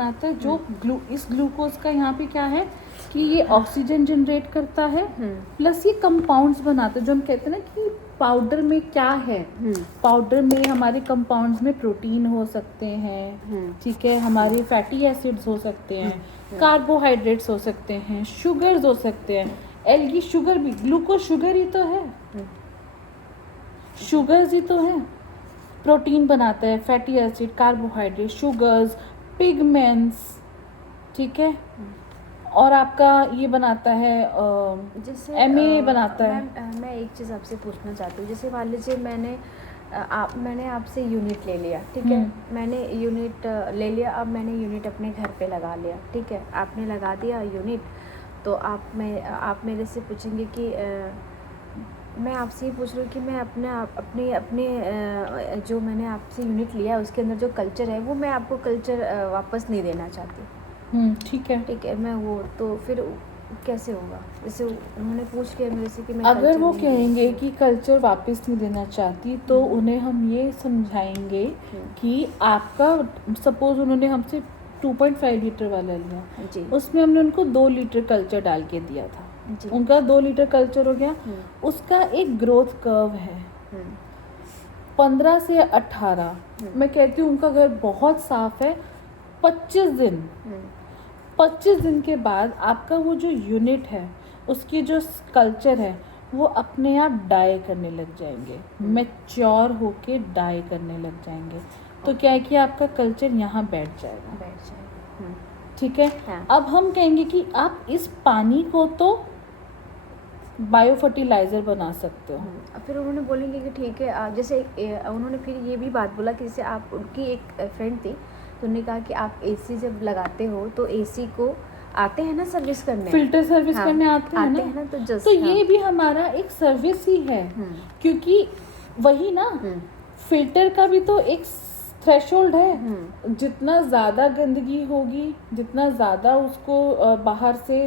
आता है जो इस ग्लूकोज का यहाँ पे क्या है कि ये ऑक्सीजन जनरेट करता है, प्लस ये कंपाउंड्स बनाता है। जो हम कहते हैं ना कि पाउडर में क्या है, पाउडर में हमारे कंपाउंड्स में प्रोटीन हो सकते हैं, ठीक है, हमारे फैटी एसिड्स हो सकते हैं, कार्बोहाइड्रेट्स हो सकते हैं, शुगर्स हो सकते हैं। एल्गी शुगर भी, ग्लूकोज शुगर ही तो है, शुगर्स ही तो है। प्रोटीन बनाता है, fatty acid, carbohydrate, sugars, pigments, ठीक है, और आपका ये बनाता है जैसे एमए बनाता है। मैं एक चीज़ आपसे पूछना चाहती हूँ। जैसे मान लीजिए मैंने आपसे यूनिट ले लिया, ठीक है, मैंने यूनिट ले लिया, अब मैंने यूनिट अपने घर पे लगा लिया, ठीक है, आपने लगा दिया यूनिट, तो आप मेरे से पूछेंगे कि मैं आपसे ये पूछ रही हूँ कि मैं अपने जो मैंने आपसे यूनिट लिया है उसके अंदर जो कल्चर है वो मैं आपको कल्चर वापस नहीं देना चाहती। ठीक है, ठीक है, मैं वो तो फिर कैसे होगा? जैसे उन्होंने पूछ लिया मेरे से कि मैं अगर वो कहेंगे कि कल्चर वापस नहीं देना चाहती तो उन्हें हम ये समझाएंगे कि आपका, सपोज उन्होंने हमसे 2.5 लीटर वाला लिया, उसमें हमने उनको 2 लीटर कल्चर डाल के दिया था, उनका 2 लीटर कल्चर हो गया, उसका एक ग्रोथ कर्व है 15 से 18। मैं कहती हूँ उनका घर बहुत साफ है, 25 दिन के बाद आपका वो जो यूनिट है उसकी जो कल्चर है वो अपने आप डाई करने लग जाएंगे, मैच्योर होके डाई करने लग जाएंगे। तो क्या है कि आपका कल्चर यहाँ बैठ जाएगा, ठीक है। हाँ। अब हम कहेंगे कि आप इस पानी को तो बायो फर्टिलाइजर बना सकते हो। फिर उन्होंने बोलेंगे कि ठीक है, जैसे उन्होंने फिर ये भी बात बोला कि जैसे आप, उनकी एक फ्रेंड थी तो उन्होंने कहा कि आप एसी जब लगाते हो तो एसी को आते हैं ना सर्विस करने, फिल्टर सर्विस करने आते हैं ना, तो ये भी हमारा एक सर्विस ही है, क्योंकि वही ना, फिल्टर का भी तो एक थ्रेशोल्ड है। जितना ज़्यादा गंदगी होगी, जितना ज़्यादा उसको बाहर से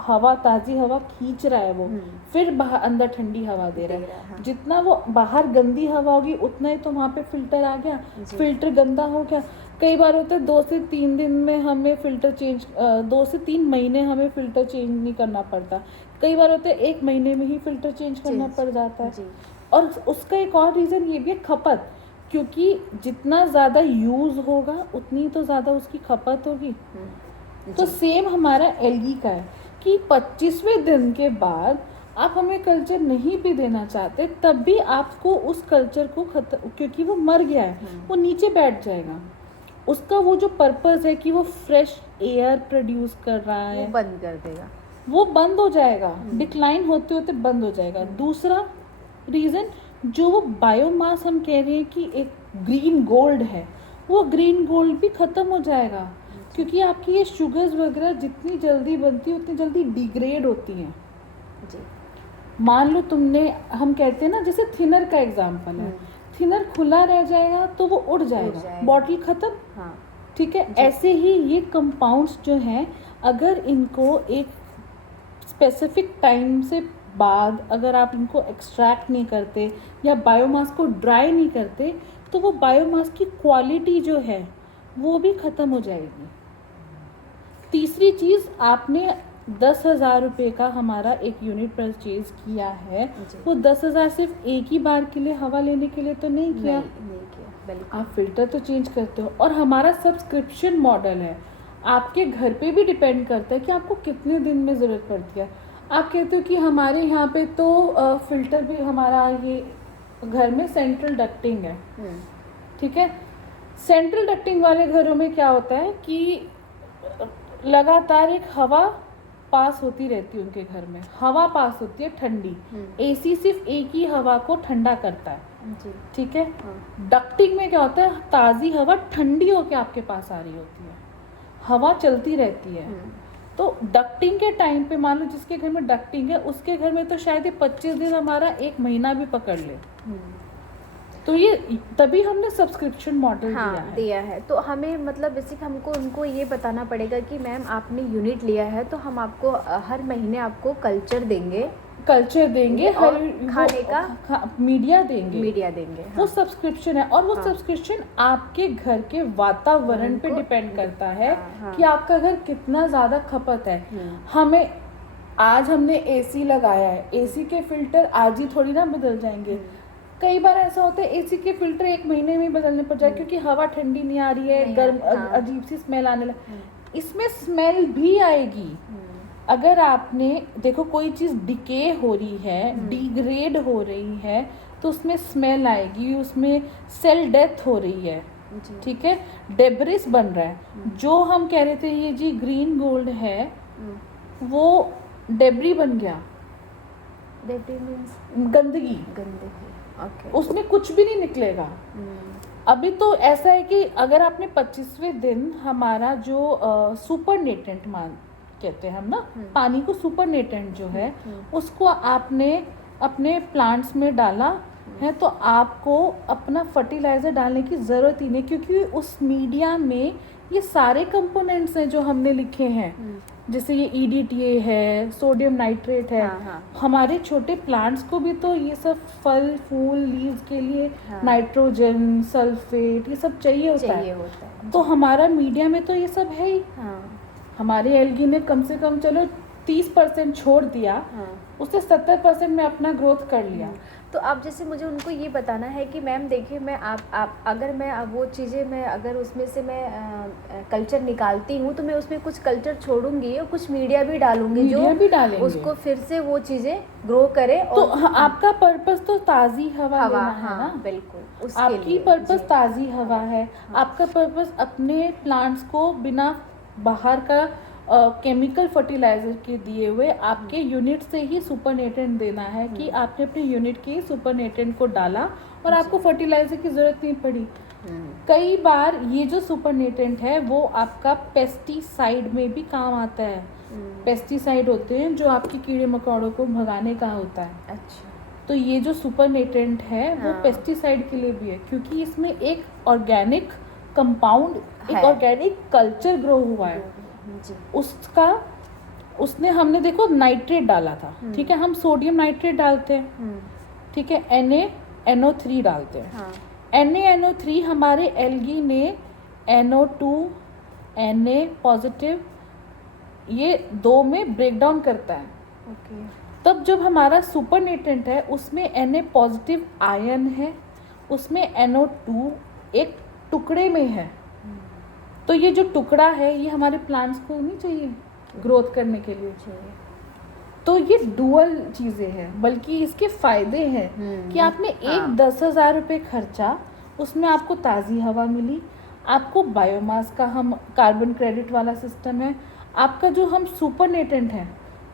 हवा, ताज़ी हवा खींच रहा है वो, फिर बाहर अंदर ठंडी हवा दे रहा है, हाँ। जितना वो बाहर गंदी हवा होगी उतना ही तो वहाँ पे फिल्टर आ गया, फिल्टर गंदा हो गया। कई बार होता है 2 से 3 दिन में हमें फ़िल्टर चेंज, 2 से 3 महीने हमें फ़िल्टर चेंज नहीं करना पड़ता, कई बार होता है 1 महीने में ही फ़िल्टर चेंज करना पड़ जाता है। और उसका एक और रीज़न ये भी है खपत, क्योंकि जितना ज़्यादा यूज़ होगा उतनी तो ज़्यादा उसकी खपत होगी। तो सेम हमारा एल्गी का है कि 25वें दिन के बाद आप हमें कल्चर नहीं भी देना चाहते तब भी आपको उस कल्चर को क्योंकि वो मर गया है, वो नीचे बैठ जाएगा। उसका वो जो पर्पस है कि वो फ्रेश एयर प्रोड्यूस कर रहा है, वो बंद कर देगा, वो बंद हो जाएगा, डिक्लाइन होते होते बंद हो जाएगा। दूसरा रीज़न, जो वो बायोमास हम कह रहे हैं कि एक ग्रीन गोल्ड है, वो ग्रीन गोल्ड भी ख़त्म हो जाएगा, क्योंकि आपकी ये शुगर्स वगैरह जितनी जल्दी बनती है उतनी जल्दी डिग्रेड होती हैं। मान लो तुमने, हम कहते हैं ना, जैसे थिनर का एग्जांपल है, थिनर खुला रह जाएगा तो वो उड़ जाएगा, बॉटल ख़त्म, ठीक है। ऐसे ही ये कंपाउंड्स जो हैं, अगर इनको एक स्पेसिफिक टाइम से बाद अगर आप इनको एक्सट्रैक्ट नहीं करते या बायोमास को ड्राई नहीं करते तो वो बायोमास की क्वालिटी जो है वो भी ख़त्म हो जाएगी। तीसरी चीज़, आपने 10,000 रुपये का हमारा एक यूनिट परचेज किया है, वो 10,000 सिर्फ एक ही बार के लिए हवा लेने के लिए तो नहीं किया, आप फिल्टर तो चेंज करते हो। और हमारा सब्सक्रिप्शन मॉडल है, आपके घर पे भी डिपेंड करता है कि आपको कितने दिन में ज़रूरत पड़ती है। आप कहते हो कि हमारे यहाँ पे तो फिल्टर भी, हमारा ये घर में सेंट्रल डक्टिंग है, ठीक है। सेंट्रल डक्टिंग वाले घरों में क्या होता है कि लगातार एक हवा पास होती रहती है, उनके घर में हवा पास होती है ठंडी, एसी सिर्फ एक ही हवा को ठंडा करता है, ठीक है। डक्टिंग में क्या होता है, ताज़ी हवा ठंडी होकर आपके पास आ रही होती है, हवा चलती रहती है। तो डक्टिंग के टाइम पे मान लो जिसके घर में डक्टिंग है उसके घर में तो शायद ये 25 दिन हमारा 1 महीना भी पकड़ ले। तो ये तभी हमने सब्सक्रिप्शन मॉडल दिया है। तो हमें मतलब बेसिक हमको उनको ये बताना पड़ेगा कि मैम आपने यूनिट लिया है तो हम आपको हर महीने आपको कल्चर देंगे, कल्चर देंगे, और खाने का मीडिया देंगे, मीडिया देंगे। वो सब्सक्रिप्शन है, और वो हाँ। सब्सक्रिप्शन आपके घर के वातावरण पे को डिपेंड करता है हाँ। कि आपका घर कितना ज़्यादा खपत है। हमें आज हमने एसी लगाया है, एसी के फिल्टर आज ही थोड़ी ना बदल जाएंगे। कई बार ऐसा होता है एसी के फिल्टर 1 महीने में बदलने पड़ जाए क्योंकि हवा ठंडी नहीं आ रही है, गर्म अजीब सी स्मेल आने लगी। इसमें स्मेल भी आएगी। अगर आपने देखो कोई चीज़ डिके हो रही है, डिग्रेड हो रही है, तो उसमें स्मेल आएगी, उसमें सेल डेथ हो रही है, ठीक है, डेब्रिस बन रहा है। जो हम कह रहे थे ये जी ग्रीन गोल्ड है, वो डेब्री बन गया। डेब्री मींस गंदगी, ओके। उसमें कुछ भी नहीं निकलेगा। अभी तो ऐसा है कि अगर आपने 25वें दिन हमारा जो सुपर नेटेंट मान कहते हैं हम ना, पानी को सुपर नेटेंट जो है उसको आपने अपने प्लांट्स में डाला है, तो आपको अपना फर्टिलाइज़र डालने की ज़रूरत ही नहीं, क्योंकि उस मीडिया में ये सारे कंपोनेंट्स हैं जो हमने लिखे हैं। जैसे ये EDTA है, सोडियम नाइट्रेट है। हमारे छोटे प्लांट्स को भी तो ये सब फल फूल लीव्स के लिए नाइट्रोजन, सल्फेट, ये सब चाहिए होता है। तो हमारा मीडिया में तो ये सब है ही। हमारे एल्गी ने कम से कम चलो 30% छोड़ दिया, उससे 70% में अपना ग्रोथ कर लिया। तो अब जैसे मुझे उनको ये बताना है कि मैम देखिए, मैं आप अगर मैं अब वो चीज़ें मैं अगर उसमें से मैं कल्चर निकालती हूँ तो मैं उसमें कुछ कल्चर छोड़ूंगी और कुछ मीडिया भी डालूंगी जो भी डालेंगे उसको फिर से वो चीज़ें ग्रो करे। तो आपका पर्पस तो ताज़ी हवा लेना है ना। बिल्कुल, उसके आपकी लिए पर्पस ताज़ी हवा है। आपका पर्पस अपने प्लांट्स को बिना बाहर का केमिकल फर्टिलाइजर के दिए हुए आपके यूनिट से ही सुपर नेटेंट देना है कि आपने अपने यूनिट के सुपर नेटेंट को डाला और आपको फर्टिलाइजर की ज़रूरत नहीं पड़ी। कई बार ये जो सुपर नेटेंट है वो आपका पेस्टिसाइड में भी काम आता है। पेस्टिसाइड होते हैं जो आपके कीड़े मकोड़ों को भगाने का होता है। अच्छा। तो ये जो सुपर नेटेंट है वो पेस्टिसाइड के लिए भी है, क्योंकि इसमें एक ऑर्गेनिक कंपाउंड, एक ऑर्गेनिक कल्चर ग्रो हुआ है। उसका उसने हमने देखो नाइट्रेट डाला था, ठीक है, हम सोडियम नाइट्रेट डालते हैं, ठीक है, NaNO3 डालते हैं। NaNO3 हमारे एल्गी ने NO2 Na पॉजिटिव ये 2 में ब्रेक डाउन करता है। ओके। तब जब हमारा सुपर नेटेंट है उसमें Na पॉजिटिव आयन है, उसमें NO2 एक टुकड़े में है। तो ये जो टुकड़ा है ये हमारे प्लांट्स को नहीं चाहिए ग्रोथ करने के लिए चाहिए। तो ये डुअल चीज़ें हैं, बल्कि इसके फ़ायदे हैं कि आपने एक 10,000 रुपये खर्चा, उसमें आपको ताज़ी हवा मिली, आपको बायोमास का हम कार्बन क्रेडिट वाला सिस्टम है, आपका जो हम सुपर नेटेंट है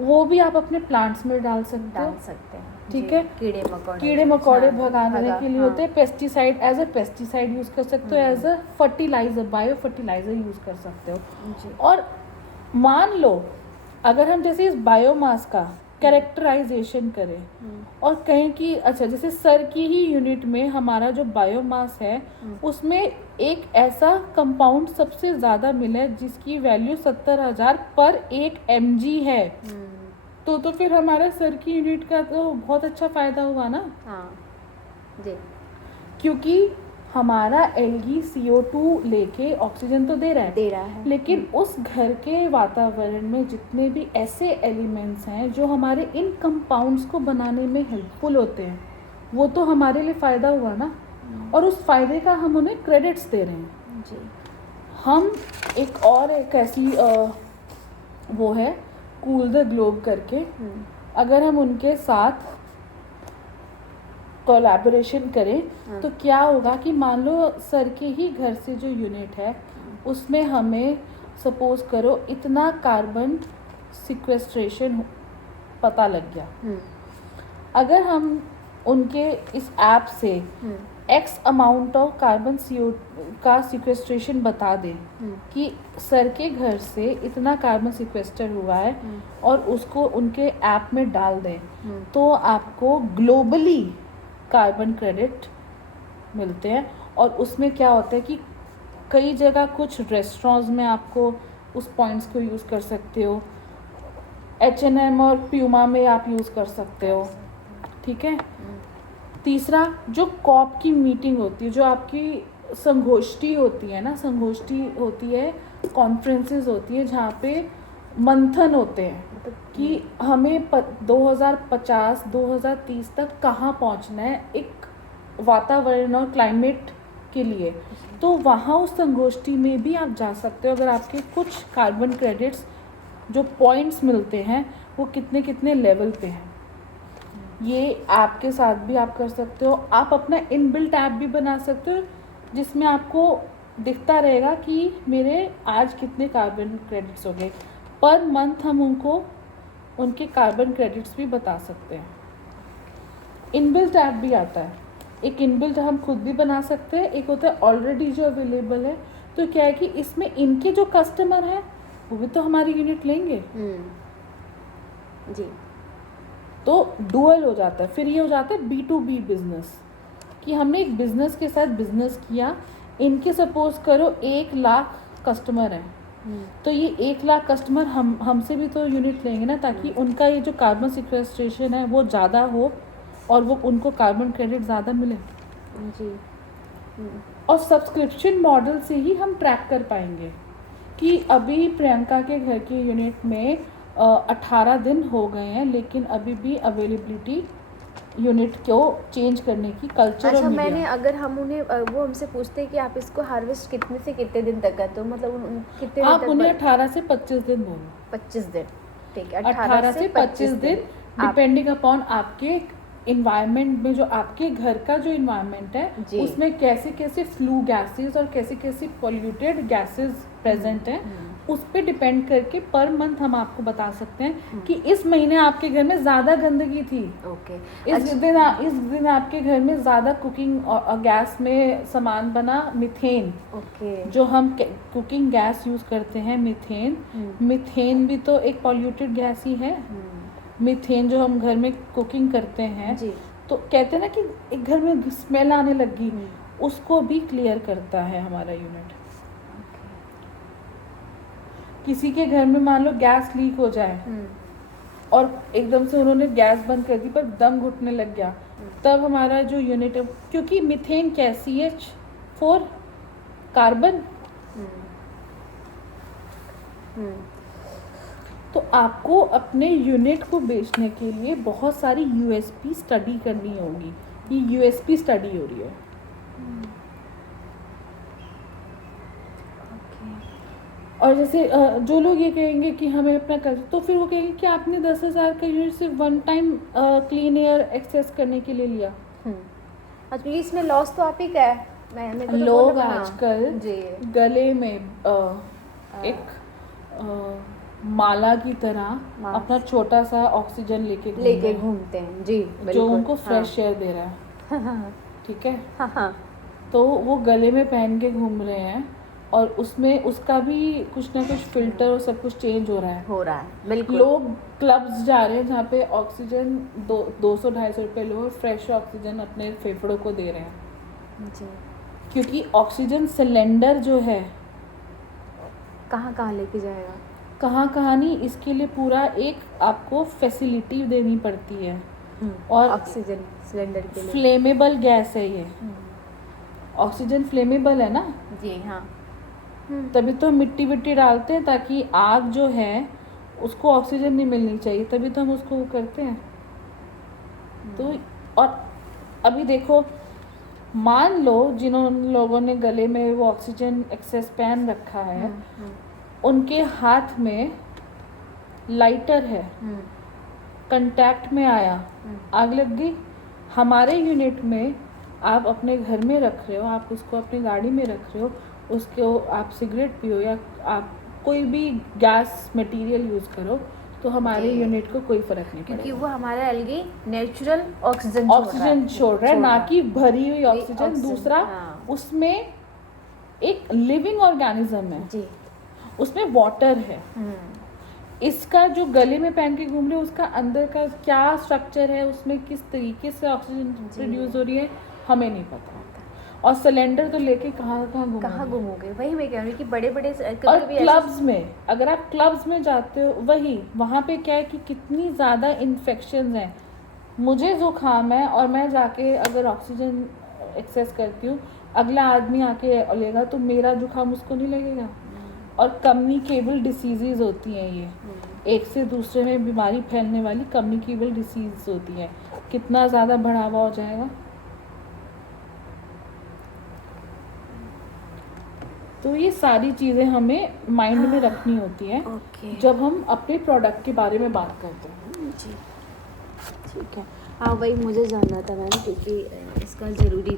वो भी आप अपने प्लांट्स में डाल सकते हैं, ठीक है। कीड़े मकोड़े भगाने के लिए होते हैं। Pesticide as a pesticide use कर सकते हो, as a fertiliser, bio fertiliser use कर सकते हो। और मान लो अगर हम जैसे इस बायोमास का कैरेक्टराइजेशन करें और कहें कि अच्छा जैसे सर की ही यूनिट में हमारा जो बायोमास है उसमें एक ऐसा कंपाउंड सबसे ज़्यादा मिला है जिसकी वैल्यू 70,000 पर 1 mg है। तो फिर हमारा सर की यूनिट का तो बहुत अच्छा फ़ायदा हुआ ना। जी। क्योंकि हमारा एल्गी CO2 लेके ऑक्सीजन तो दे रहा है, लेकिन उस घर के वातावरण में जितने भी ऐसे एलिमेंट्स हैं जो हमारे इन कंपाउंड्स को बनाने में हेल्पफुल होते हैं वो तो हमारे लिए फ़ायदा हुआ ना, और उस फ़ायदे का हम उन्हें क्रेडिट्स दे रहे हैं। जी। हम एक ऐसी वो है कूल द ग्लोब करके, अगर हम उनके साथ कोलैबोरेशन करें तो क्या होगा कि मान लो सर के ही घर से जो यूनिट है उसमें हमें सपोज करो इतना कार्बन सिक्वेस्ट्रेशन पता लग गया। अगर हम उनके इस ऐप से X अमाउंट ऑफ कार्बन का सिक्वेस्ट्रेशन बता दें कि सर के घर से इतना कार्बन सिक्वेस्टर हुआ है और उसको उनके ऐप में डाल दें, तो आपको ग्लोबली कार्बन क्रेडिट मिलते हैं। और उसमें क्या होता है कि कई जगह कुछ रेस्टोरेंट्स में आपको उस पॉइंट्स को यूज़ कर सकते हो, H&M और प्यूमा में आप यूज़ कर सकते हो, ठीक है। तीसरा, जो कॉप की मीटिंग होती है, जो आपकी संगोष्ठी होती है ना, संगोष्ठी होती है, कॉन्फ्रेंसेस होती है जहाँ पे मंथन होते हैं कि हमें 2050-2030 तक कहाँ पहुँचना है एक वातावरण और क्लाइमेट के लिए, तो वहाँ उस संगोष्ठी में भी आप जा सकते हो अगर आपके कुछ कार्बन क्रेडिट्स जो पॉइंट्स मिलते हैं वो कितने कितने लेवल पे हैं। ये आपके साथ भी आप कर सकते हो। आप अपना इनबिल्ट ऐप भी बना सकते हो जिसमें आपको दिखता रहेगा कि मेरे आज कितने कार्बन क्रेडिट्स हो गए। पर मंथ हम उनको उनके कार्बन क्रेडिट्स भी बता सकते हैं। इनबिल्ट ऐप भी आता है, एक इनबिल्ट हम खुद भी बना सकते हैं, एक होता है ऑलरेडी जो अवेलेबल है। तो क्या है कि इसमें इनके जो कस्टमर हैं वो भी तो हमारी यूनिट लेंगे जी। तो डुअल हो जाता है। फिर ये हो जाता है B2B बिजनेस कि हमने एक बिजनेस के साथ बिजनेस किया, इनके सपोज करो 1 लाख कस्टमर हैं, तो ये 1 लाख कस्टमर हमसे भी तो यूनिट लेंगे ना, ताकि उनका ये जो कार्बन सिक्वेस्ट्रेशन है वो ज़्यादा हो और वो उनको कार्बन क्रेडिट ज़्यादा मिले जी। और सब्सक्रिप्शन मॉडल से ही हम ट्रैक कर पाएंगे कि अभी प्रियंका के घर की यूनिट में 18 दिन हो गए हैं, लेकिन अभी भी अवेलेबिलिटी यूनिट को चेंज करने की कल्चर। अच्छा, मैंने अगर हम उन्हें वो हमसे पूछते हैं कि आप इसको हार्वेस्ट कितने से कितने दिन तक करते हो, मतलब कितने दिन आप तक उन्हें 18 से 25 दिन बोलो। 25 दिन, ठीक है। 18 से 25 दिन डिपेंडिंग अपॉन आपके इन्वायरमेंट में, जो आपके घर का जो इन्वायरमेंट है उसमें कैसे कैसे फ्लू गैसेस और कैसे कैसे पॉल्यूटेड गैसेस प्रेजेंट हैं, उस पे डिपेंड करके पर मंथ हम आपको बता सकते हैं कि इस महीने आपके घर में ज़्यादा गंदगी थी, ओके, इस दिन आपके घर में ज़्यादा कुकिंग और गैस में सामान बना मीथेन, ओके, जो हम कुकिंग गैस यूज़ करते हैं मीथेन, मीथेन भी तो एक पॉल्यूटेड गैस ही है। मीथेन जो हम घर में कुकिंग करते हैं जी। तो कहते हैं ना कि एक घर में स्मेल आने लगी, उसको भी क्लियर करता है हमारा यूनिट। किसी के घर में मान लो गैस लीक हो जाए और एकदम से उन्होंने गैस बंद कर दी पर दम घुटने लग गया, तब हमारा जो यूनिट है, क्योंकि मीथेन क्या है, CH4 कार्बन, तो आपको अपने यूनिट को बेचने के लिए बहुत सारी USP स्टडी करनी होगी। ये USP स्टडी हो रही है। और जैसे जो लोग ये कहेंगे कि हमें अपना कर, तो फिर वो कहेंगे कि आपने 10,000 का यूनिट सिर्फ 1 टाइम क्लीन एयर एक्सेस करने के लिए लिया। अच्छा, इसमें लॉस तो आप ही का है। मैं लोग आजकल गले में एक माला की तरह अपना छोटा सा ऑक्सीजन लेके घूमते हैं जी, जो उनको फ्रेश एयर दे रहा है, ठीक है। हाँ। तो वो गले में पहन के घूम रहे हैं और उसमें उसका भी कुछ ना कुछ फिल्टर और सब कुछ चेंज हो रहा है। बिल्कुल। लोग क्लब्स जा रहे हैं जहाँ पे ऑक्सीजन 200-250 रुपये लो, फ्रेश ऑक्सीजन अपने फेफड़ों को दे रहे हैं जी, क्योंकि ऑक्सीजन सिलेंडर जो है कहाँ लेके जाएगा, कहाँ नहीं, इसके लिए पूरा एक आपको फैसिलिटी देनी पड़ती है। और ऑक्सीजन सिलेंडर के लिए फ्लेमेबल गैस है ये, ऑक्सीजन फ्लेमेबल है ना जी। हाँ, तभी तो मिट्टी विट्टी डालते हैं ताकि आग जो है उसको ऑक्सीजन नहीं मिलनी चाहिए, तभी तो हम उसको करते हैं। तो और अभी देखो, मान लो जिन लोगों ने गले में वो ऑक्सीजन एक्सेस पहन रखा है, उनके हाथ में लाइटर है, कांटेक्ट में आया, आग लग गई। हमारे यूनिट में आप अपने घर में रख रहे हो, आप उसको अपनी गाड़ी में रख रहे हो, उसको आप सिगरेट पियो या आप कोई भी गैस मटेरियल यूज़ करो, तो हमारे यूनिट को कोई फ़र्क नहीं पड़ेगा, क्योंकि वो हमारा अलग नेचुरल ऑक्सीजन छोड़ रहा है, ना कि भरी हुई ऑक्सीजन। दूसरा, उसमें एक लिविंग ऑर्गेनिज्म है जी, उसमें वाटर है। इसका जो गले में पहन के घूम रहे हो, उसका अंदर का क्या स्ट्रक्चर है, उसमें किस तरीके से ऑक्सीजन प्रोड्यूस हो रही है, हमें नहीं पता। और सिलेंडर तो लेके कहाँ कहाँ घूमोगे? वही मैं कह रही हूँ कि बड़े बड़े और कभी क्लब्स में, अगर आप क्लब्स में जाते हो, वही वहाँ पे क्या है कि कितनी ज़्यादा इन्फेक्शंस हैं। मुझे ज़ुकाम है और मैं जाके अगर ऑक्सीजन एक्सेस करती हूँ, अगला आदमी आके लेगा तो मेरा जुकाम उसको नहीं लगेगा। और कम्युनिकेबल डिसीज़ होती हैं ये, एक से दूसरे में बीमारी फैलने वाली कम्युनिकेबल डिसीज़ होती है। कितना ज़्यादा बढ़ावा हो जाएगा। तो ये सारी चीज़ें हमें माइंड में रखनी होती हैं ओके जब हम अपने प्रोडक्ट के बारे में बात करते हैं। जी, ठीक है। हाँ, वही मुझे जानना था मैम, क्योंकि इसका ज़रूरी